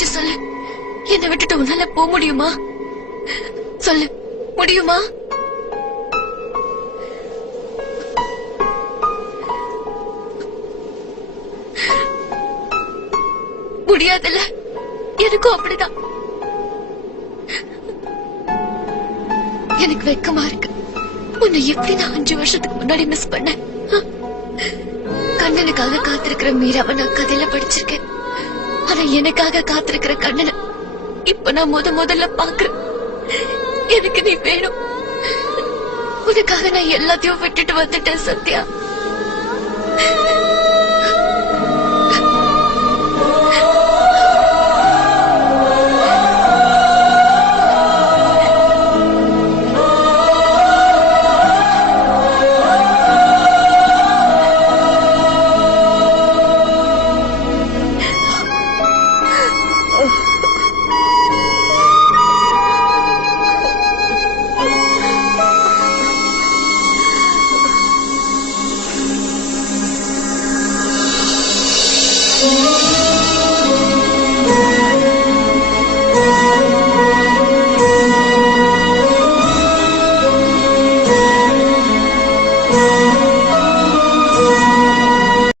எப்படியாச்சும் சொல்லு, என்னை விட்டுட்டு உன்னால போக முடியுமா? சொல்லு, முடியுமா? முடியாதுல்ல? எனக்கும் அப்படிதான். எனக்கு வெக்கமா இருக்கு. உன்னை எப்படி நான் 5 வருஷத்துக்கு முன்னாடி மிஸ் பண்ணேன். கண்ணனுக்காக காத்திருக்கிற மீராவை நான் கதையில படிச்சிருக்கேன். ஆனா எனக்காக காத்திருக்கிற கண்ணனை இப்ப நான் முதல்ல பாக்குறேன். எனக்கு நீ வேணும். உனக்காக நான் எல்லாத்தையும் விட்டுட்டு வந்துட்டேன் சத்யா.